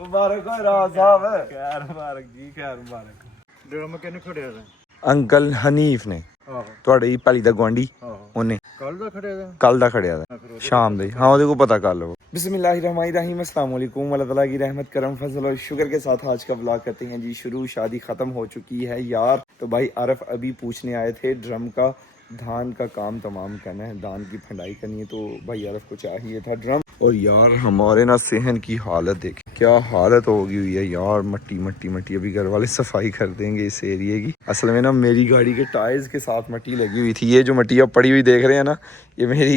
मुबारक हो राज साहब। खैर मुबारक जी, खैर मुबारक। ड्रम किने खड़िया था? अंकल हनीफ ने ਤੁਹਾਡੇ ਪਹਿਲੀ ਦਾ ਗਵਾਂਢੀ ਉਹਨੇ ਕੱਲ ਦਾ ਖੜਿਆ था। ਕੱਲ ਦਾ ਖੜਿਆ ਦਾ शाम ਦੇ हाँ ਉਹਦੇ को पता कर लो। बिस्मिल्लाहिर्रहमानिर्रहीम, अस्सलाम वालेकुम। अल्लाह ताला की रहमत करम फजल और शुक्र के साथ आज का व्लॉग करते हैं जी शुरू। शादी ख़त्म हो चुकी है यार। तो भाई आरफ अभी पूछने आए थे ड्रम का धान का काम तमाम करना है, धान की फंडाई करनी है, तो भाई आरफ को चाहिए था ड्रम। और यार हमारे ना सेहन की हालत देखे, क्या हालत होगी हुई है यार, मट्टी मट्टी मट्टी। अभी घर वाले सफाई कर देंगे इस एरिए की। असल में ना मेरी गाड़ी के टायर्स के साथ मट्टी लगी हुई थी। ये जो मट्टी अब पड़ी हुई देख रहे हैं ना, ये मेरी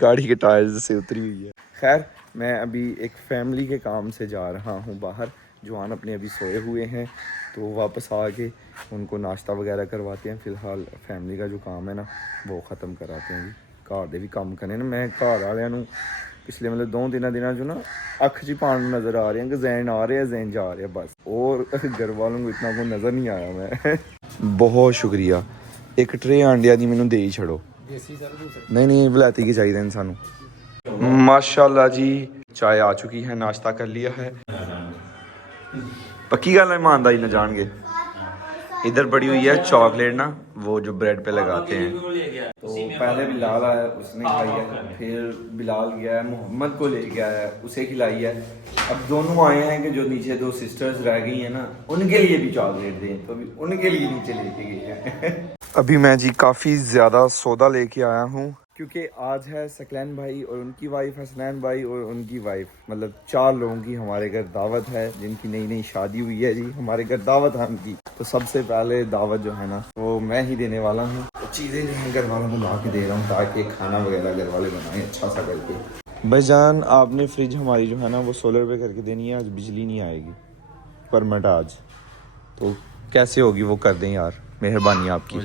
गाड़ी के टायर्स से उतरी हुई है। खैर मैं अभी एक फैमिली के काम से जा रहा हूँ बाहर। जवान अपने अभी सोए हुए हैं, तो वापस आके उनको नाश्ता वगैरह करवाते हैं। फ़िलहाल फैमिली का जो काम है ना वो ख़त्म कराते हैं जी। घर दे भी काम करने ना, मैं घर वालों पिछले मतलब 2-3 दिन जो ना अख च पान नज़र आ रहे हैं कि जैन आ रहे हैं जैन जा रहे हैं बस, और घर वालों को इतना को नज़र नहीं आया। मैं बहुत शुक्रिया। एक ट्रे आंडिया दी मैनू दे ही छड़ो। नहीं वलायती की चाहिए इंसानों। माशाल्लाह जी, चाय आ चुकी है, नाश्ता कर लिया है। पक्की गल है ईमानदारी न जान गए। इधर पड़ी हुई है चॉकलेट ना, वो जो ब्रेड पे लगाते हैं। तो पहले बिलाल आया, उसने खाई है, फिर बिलाल गया है मोहम्मद को ले गया है, उसे खिलाई है। अब दोनों आए हैं कि जो नीचे 2 सिस्टर्स रह गई हैं ना, उनके लिए भी चॉकलेट दें, तो अभी उनके लिए नीचे लेके गए हैं। अभी मैं जी काफ़ी ज़्यादा सौदा लेके आया हूँ, क्योंकि आज है सकलैन भाई और उनकी वाइफ, हसनैन भाई और उनकी वाइफ, मतलब 4 लोगों की हमारे घर दावत है, जिनकी नई नई शादी हुई है जी। हमारे घर दावत है उनकी, तो सबसे पहले दावत जो है ना वो मैं ही देने वाला हूँ। तो चीज़ें जो है घर वालों को ला के दे रहा हूँ, ताकि खाना वगैरह घर वाले बनाएं अच्छा सा करके। भाईजान आपने फ्रिज हमारी जो है ना वो सोलर पे करके देनी है, आज बिजली नहीं आएगी परमिट आज, तो कैसे होगी वो कर दें यार, मेहरबानी आपकी।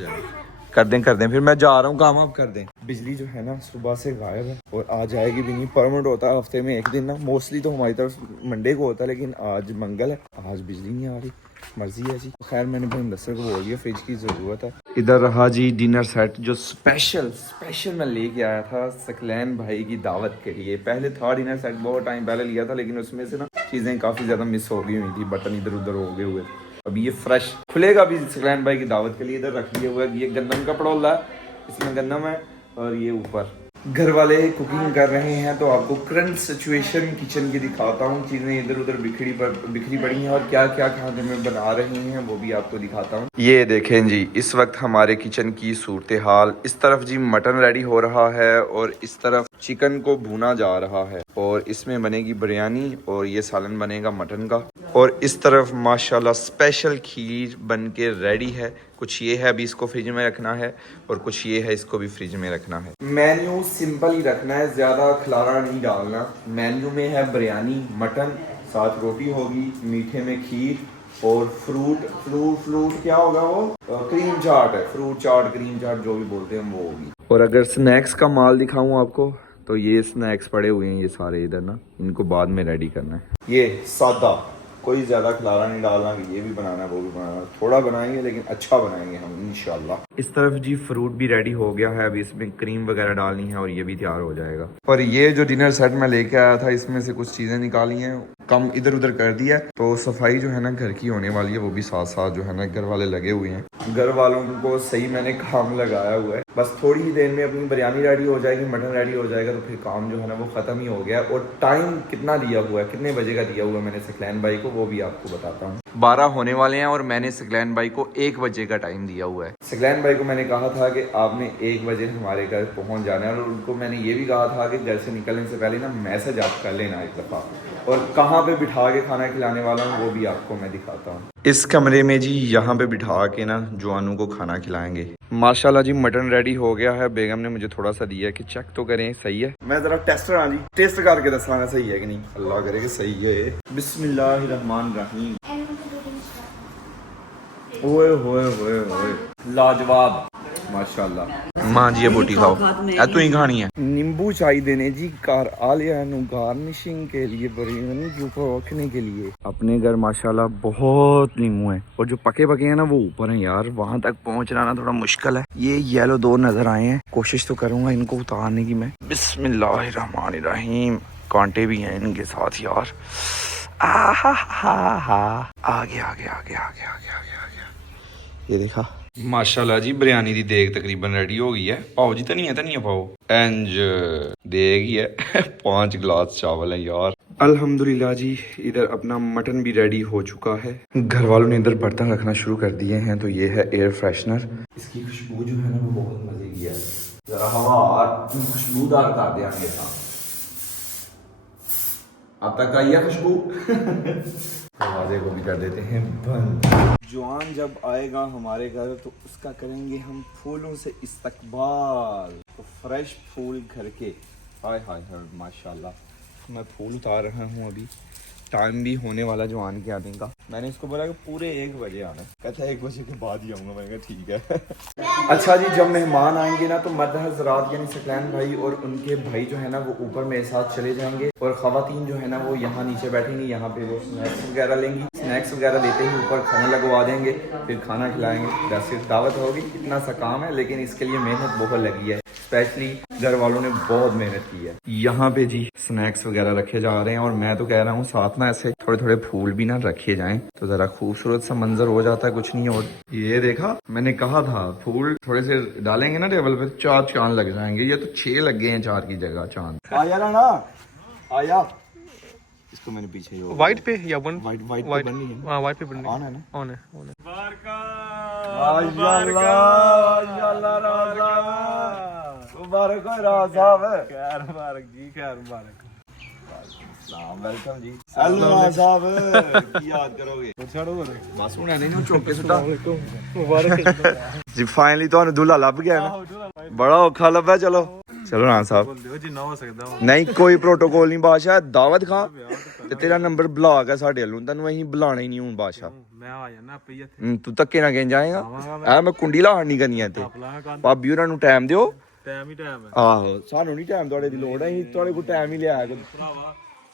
कर दें फिर मैं जा रहा हूँ काम, आप कर दें। बिजली जो है ना सुबह से गायब है और आज आएगी भी नहीं। परमिट होता है हफ्ते में 1 दिन ना, मोस्टली तो हमारी तरफ मंडे को होता है, लेकिन आज मंगल है, आज बिजली नहीं आ रही। मर्जी है जी। खैर मैंने भाई इंडस्टर को बोल दिया फ्रिज की ज़रूरत है। इधर रहा जी डिनर सेट, जो स्पेशल मैं लेके आया था सकलैन भाई की दावत के लिए। पहले था डिनर सेट, बहुत टाइम पहले लिया था, लेकिन उसमें से ना चीज़ें काफ़ी ज़्यादा मिस हो गई हुई थी, बटन इधर उधर हो गए हुए थे। अभी ये फ्रेश खुलेगा भी सकलैन भाई की दावत के लिए। इधर रख लिया हुआ है, ये गंदम का पड़ोला है, इसमें गंदम है, और ये ऊपर घर वाले कुकिंग कर रहे हैं। तो आपको करंट सिचुएशन किचन की दिखाता हूँ। चीज़ें इधर उधर बिखरी पड़ी हैं, और क्या क्या खाने में बना रहे हैं वो भी आपको दिखाता हूँ। ये देखें जी, इस वक्त हमारे किचन की सूरत हाल। इस तरफ जी मटन रेडी हो रहा है, और इस तरफ चिकन को भुना जा रहा है, और इसमें बनेगी बिरयानी, और ये सालन बनेगा मटन का। और इस तरफ माशाल्लाह स्पेशल खीर बन के रेडी है। कुछ ये है, अभी इसको फ्रिज में रखना है, और कुछ ये है, इसको भी फ्रिज में रखना है। मेन्यू सिंपल ही रखना है, ज़्यादा खिलारा नहीं डालना। मेन्यू में है बिरयानी, मटन, साथ रोटी होगी, मीठे में खीर, और फ्रूट क्या होगा वो, क्रीम चाट है, फ्रूट चाट, क्रीम चाट जो भी बोलते हैं वो होगी। और अगर स्नैक्स का माल दिखाऊं आपको, तो ये स्नैक्स पड़े हुए हैं ये सारे इधर ना, इनको बाद में रेडी करना है। ये सादा, कोई ज़्यादा खिलारा नहीं डालना कि ये भी बनाना है वो भी बनाना है, थोड़ा बनाएंगे लेकिन अच्छा बनाएंगे हम इंशाल्लाह। इस तरफ जी फ्रूट भी रेडी हो गया है, अभी इसमें क्रीम वगैरह डालनी है, और ये भी तैयार हो जाएगा। और ये जो डिनर सेट मैं लेके आया था, इसमें से कुछ चीज़ें निकाली हैं, कम इधर उधर कर दिया, तो सफाई जो है ना घर की होने वाली है, वो भी साथ साथ जो है ना घर वाले लगे हुए हैं। घर वालों को सही मैंने काम लगाया हुआ है। बस थोड़ी ही देर में अपनी बिरयानी रेडी हो जाएगी, मटन रेडी हो जाएगा, तो फिर काम जो है ना वो ख़त्म ही हो गया। और टाइम कितना दिया हुआ है, कितने बजे का दिया हुआ है मैंने सकलैन भाई को, वो भी आपको बताता हूँ। 12 होने वाले हैं, और मैंने सकलैन भाई को 1 बजे का टाइम दिया हुआ है। सकलैन भाई को मैंने कहा था कि आपने 1 बजे हमारे घर पहुँच जाना है, और उनको मैंने ये भी कहा था कि घर से निकलने से पहले ना मैसेज आप कर लेना एक दफ़ा, और कहाँ पे बिठा के खाना खिलाने वाला हूँ वो भी आपको मैं दिखाता हूँ। इस कमरे में जी यहाँ पे बिठा के ना जवानों को खाना खिलाएंगे। माशाल्लाह जी मटन रेडी हो गया है, बेगम ने मुझे थोड़ा सा दिया कि चेक तो करें सही है। मैं जरा टेस्टर हाँ जी, टेस्ट करके दसांगा सही है कि नहीं, अल्लाह करे कि सही है। बिस्मिल्लाहिर्रहमानिर्रहीम। ओए होए होए होए, लाजवाब। माशाल्लाह। मां जी ये बोटी खाओ, ए तू ही खानी है। नींबू चाय देने जी कार आलिया नु गार्निशिंग के लिए बिरयानी जो रखने के लिए। अपने घर माशाल्लाह बहुत नींबू है और जो पके पके हैं ना वो ऊपर हैं यार, वहां तक पहुंचना ना थोड़ा मुश्किल है। ये येलो दो नजर आए हैं, कोशिश तो करूंगा इनको उतारने की मैं। बिस्मिल्लाहिर्रहमानिर्रहीम। कांटे भी हैं इनके साथ यार। आहा हा हा, आगे आगे आगे आगे आगे आगे आगे। ये देखा माशाल्लाह जी, बिरयानी दी देग तकरीबन रेडी हो गई है। पाओ जी धनिया पाओ। इंज देग ही है 5 गिलास चावल है यार। अल्हम्दुलिल्लाह जी, इधर अपना मटन भी रेडी हो चुका है। घर वालों ने इधर बर्तन रखना शुरू कर दिए हैं। तो ये है एयर फ्रेशनर, इसकी खुशबू जो है ना वो बहुत मजे की है। जरा हवा खुशबूदार कर देंगे था। अब तक आई है खुशबू दरवाजे को भी कर देते हैं बंद। जवान जब आएगा हमारे घर तो उसका करेंगे हम फूलों से इस्तकबाल। तो फ्रेश फूल घर के, हाय हाय हाय माशाल्लाह। मैं फूल उतार रहा हूँ अभी, टाइम भी होने वाला जवान के आने का। मैंने इसको बोला कि पूरे 1 बजे आना है, कहता है 1 बजे के बाद ही आऊँगा। मैंने कहा ठीक है। अच्छा जी, जब मेहमान आएंगे ना तो मर्द हज़रात यानी सकलैन भाई और उनके भाई जो है ना वो ऊपर मेरे साथ चले जाएंगे और ख़वातीन जो है ना वो यहाँ नीचे बैठेंगी। यहाँ पे वो स्नैक्स वगैरह लेंगी, स्नैक्स वगैरह लेते ही ऊपर खाना लगवा देंगे, फिर खाना खिलाएंगे। वैसे दावत होगी, इतना सा काम है लेकिन इसके लिए मेहनत बहुत लगी है। स्पेशली घर वालों ने बहुत मेहनत की है। यहाँ पे जी स्नैक्स वगैरह रखे जा रहे हैं और मैं तो कह रहा हूँ साथ ना ऐसे थोड़े थोड़े फूल भी ना रखे जाएं तो जरा खूबसूरत सा मंजर हो जाता है, कुछ नहीं। और ये देखा, मैंने कहा था फूल थोड़े से डालेंगे ना टेबल पे 4 चांद लग जाएंगे। ये तो 6 लग गए हैं 4 की जगह चांद। आया ना आया, इसको मैंने पीछे वाइट पे या वन वाइट वाइट वाइट, बन रही है। हाँ वाइट पे बननी ऑन है ना? ऑन है ऑन है। मुबारक हो राज साहब। खैर मुबारक जी, खैर मुबारक। वेलकम जी। अल्लाह साहब की याद करोगे बस हुणे नहीं चौके सुटा मुबारक जी। फाइनली ਤੁਹਾਨੂੰ दूल्हा ਲੱਭ ਗਿਆ ना, बड़ा औखा ਲੱਭਾ। चलो चलो राज साहब, जिन्ना हो सकदा नहीं कोई प्रोटोकॉल नहीं बादशाह। दावत खां ਤੇ ਤੇਰਾ ਨੰਬਰ ਬਲੌਕ ਹੈ ਸਾਡੇ ਵੱਲੋਂ, ਤੈਨੂੰ ਅਸੀਂ ਬੁਲਾਣਾ ਹੀ ਨਹੀਂ ਹੁਣ ਬਾਦਸ਼ਾਹ। मैं आ जाना आपे ही ਇੱਥੇ। ਤੂੰ ਧੱਕੇ ਨਾ ਕਹਿ ਜਾਏਗਾ। ਐ ਮੈਂ ਕੁੰਡੀ ਲਾਹਣ ਨਹੀਂ ਕਰਨੀ ਇੱਥੇ। ਭਾਬੀ ਉਹਨਾਂ ਨੂੰ ਟਾਈਮ ਦਿਓ। ਟਾਈਮ ਹੀ ਟਾਈਮ ਹੈ। ਆਹੋ ਸਾਨੂੰ ਨਹੀਂ ਟਾਈਮ ਤੁਹਾਡੇ ਦੀ ਲੋੜ ਹੈ, ਅਸੀਂ ਤੁਹਾਡੇ ਕੋਲ ਟਾਈਮ ਹੀ ਲਿਆ ਕੇ। ਭਰਾਵਾ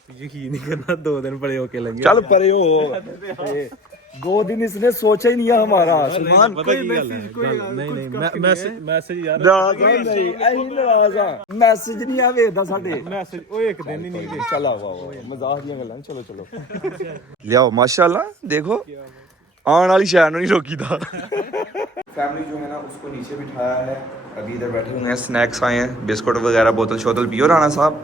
ਯਕੀਨ नहीं करना, 2 दिन पड़े होके लगे। चल परे हो 2 दिन इसने सोचा ही नहीं है हमारा। सलमान कोई नहीं नहीं मैसेज यार नाराज नहीं, ऐही नाराज आ। मैसेज नहीं आ वेखदा साडे। मैसेज ओ एक दिन ही नहीं। चल आओ मजाक दी गल्लां। चलो चलो लियाओ माशाल्लाह। देखो आने वाली शहर नहीं रोकीदा। फैमिली जो है ना उसको नीचे बिठाया है, अभी इधर बैठे हुए हैं, स्नैक्स आए हैं, बिस्कुट वगैरह, बोतल शोतल पियो राणा साहब।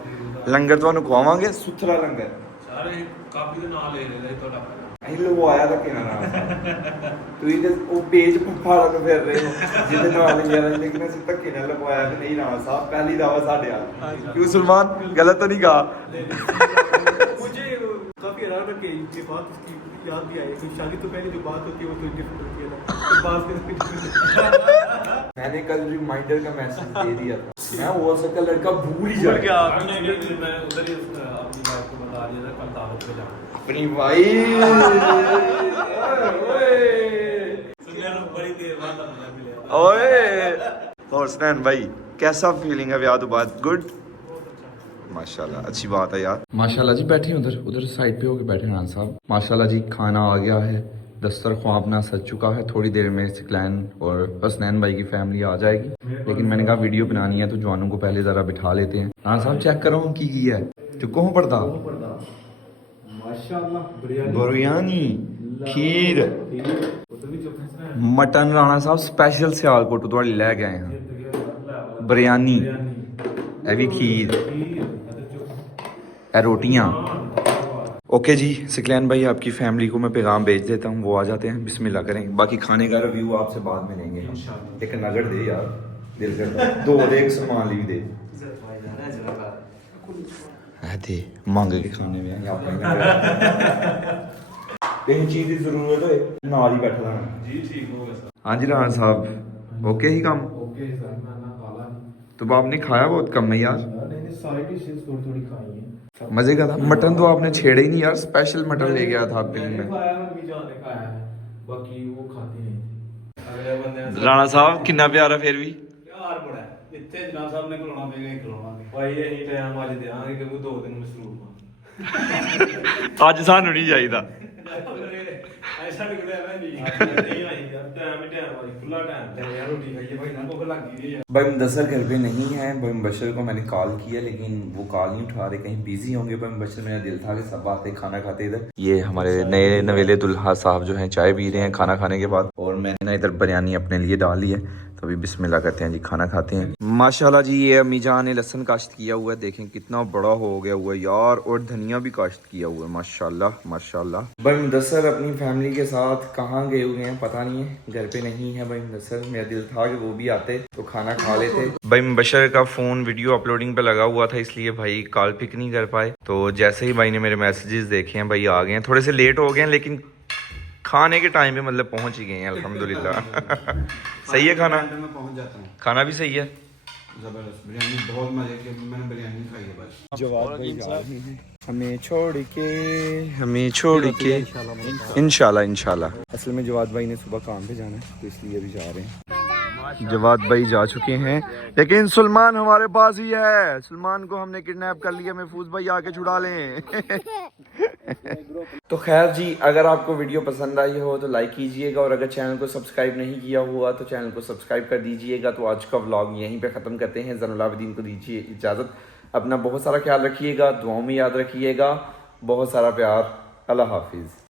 लंगर तो खवावांगे, सुथरा लंगर। सारे काफी के नाम ले रहे ਤੁਹਾਡਾ। ਅਸੀਂ ਲਗਵਾਇਆ ਤਾਂ ਕਿਹਨਾਂ ਨਾਲ ਤੁਸੀਂ ਤੇ ਉਹ ਪੇਜ ਫਾੜਨ ਨੂੰ ਫਿਰ ਰਹੇ ਹੋ ਜਿਹਦੇ ਨਾਲ ਯਾਰ, ਲੇਕਿਨ ਅਸੀਂ ਧੱਕੇ ਨਾਲ ਲਗਵਾਇਆ ਕਿ ਨਹੀਂ ਰਾਣਾ ਸਾਹਿਬ पहली दावत साढ़े यार। क्यों सलमान गलत तो नहीं कहा? मुझे काफी हैरान रखे ये बात, उसकी याद भी आई कि शादी तो पहले जो बात होती है वो तो डिफरेंट होती है ना, तो बात मैंने कल रिमाइंडर का मैसेज दे दिया था, मैं हो सकता लड़का भूल ही जाए। मैं उधर ही अपनी बात को बता दिया था कल दावत पे जाना अपनी भाई बड़ी देर बाद मिला। ओए और स्नैन भाई कैसा फीलिंग है ब्याह तो बाद? गुड माशाल्लाह, अच्छी बात है यार। माशाल्लाह जी बैठे उधर उधर साइड पे होके बैठे रान साहब। माशाल्लाह जी खाना आ गया है, दस्तरख्वां अपना सज चुका है। थोड़ी देर में सकलैन और हसनैन भाई की फैमिली आ जाएगी, लेकिन मैंने कहा वीडियो बनानी है तो जवानों को पहले जरा बिठा लेते हैं। रान साहब चेक करो की है चुको हूँ पड़ता माशाल्लाह बिरयानी, खीर, मटन। राणा साहब स्पेशल सियालकोट तो लै गए हैं। बिरयानी, ए भी खीर, ए रोटियां। ओके जी सकलैन भाई, आपकी फैमिली को मैं पैगाम भेज देता हूँ, वो आ जाते हैं। बिस्मिल्लाह करें, बाकी खाने का रिव्यू आपसे बाद में लेंगे। एक नगट दे यार, दिल करता 2 दे, एक सलमान ली दे दे मांग के खाने में कहीं चीज की जरूरत है नाल ही बैठा जी ठीक हो गया। हाँ जी राणा साहब ओके ही काम। ओके सर, मैं खाला नहीं। तो आपने खाया बहुत कम है यार। नहीं सारी डिशेस थोड़ी थोड़ी खाई है। मजे का था। मटन तो आपने छेड़ा ही नहीं यार, स्पेशल मटन ले गया था आपके लिए। खाया, मम्मी जान ने खाया है, बाकी वो खाती नहीं थी। अगले बंदे राणा साहब कितना प्यारा फिर भी यार बड़ा इतने जनाब साहब ने खिलाना पेगा ही खिलावांगे भाई यही टाइम आज देंगे क्योंकि 2 दिन मसरूफ हां ਅੱਜ ਸਾਨੂੰ ਨਹੀਂ ਚਾਹੀਦਾ ऐसा लग रहा है नहीं नहीं आई यार टाइम ही टाइम भाई खुला टाइम है यार रोटी खाइए भाई ना भूख लग गई है भाई मुदस्सर घर पे नहीं है। भाई मुबशर को मैंने कॉल किया लेकिन वो कॉल नहीं उठा रहे, कहीं बिजी होंगे। भाई मुबशर, मेरा दिल था कि सब आते खाना खाते इधर। ये हमारे नए नवेले दुल्हा साहब जो हैं चाय पी रहे हैं खाना खाने के बाद, और मैंने ना इधर बिरयानी अपने लिए डाल ली है। तो अभी बिस्मिल्लाह करते हैं जी, खाना खाते हैं। माशाल्लाह जी, ये अम्मी जान ने लहसुन काश्त किया हुआ है, देखें कितना बड़ा हो गया हुआ है यार, और धनिया भी काश्त किया हुआ है माशाल्लाह माशाल्लाह। भाई मुदस्सर अपनी फैमिली के साथ कहाँ गए हुए हैं पता नहीं है, घर पे नहीं है भाई मुदस्सर। मेरा दिल था कि वो भी आते तो खाना खा लेते। भाई मुबशर का फोन वीडियो अपलोडिंग पे लगा हुआ था, इसलिए भाई कॉल पिक नहीं कर पाए। तो जैसे ही भाई ने मेरे मैसेजेस देखे हैं, भाई आ गए हैं, थोड़े से लेट हो गए हैं लेकिन खाने के टाइम पे मतलब पहुंच ही गए हैं अल्हम्दुलिल्लाह। सही है खाना? मैं पहुंच जाता हूँ। खाना भी सही है, जबरदस्त बिरयानी, बहुत मजे की। मैंने बिरयानी खाई है बस। जवाब भाई जा रहे हैं हमें छोड़ के इंशाल्लाह इंशाल्लाह। असल में जवाद भाई ने सुबह काम पे जाना है तो इसलिए अभी जा रहे हैं। जवाद भाई जा चुके हैं लेकिन सलमान हमारे पास ही है। सलमान को हमने किडनैप कर लिया, महफूज भाई आके छुड़ा लें। तो खैर जी, अगर आपको वीडियो पसंद आई हो तो लाइक कीजिएगा, और अगर चैनल को सब्सक्राइब नहीं किया हुआ तो चैनल को सब्सक्राइब कर दीजिएगा। तो आज का व्लॉग यहीं पे ख़त्म करते हैं। ज़ैनुल आबिदीन को दीजिए इजाज़त। अपना बहुत सारा ख्याल रखिएगा, दुआओं में याद रखिएगा। बहुत सारा प्यार। अल्लाह हाफिज़।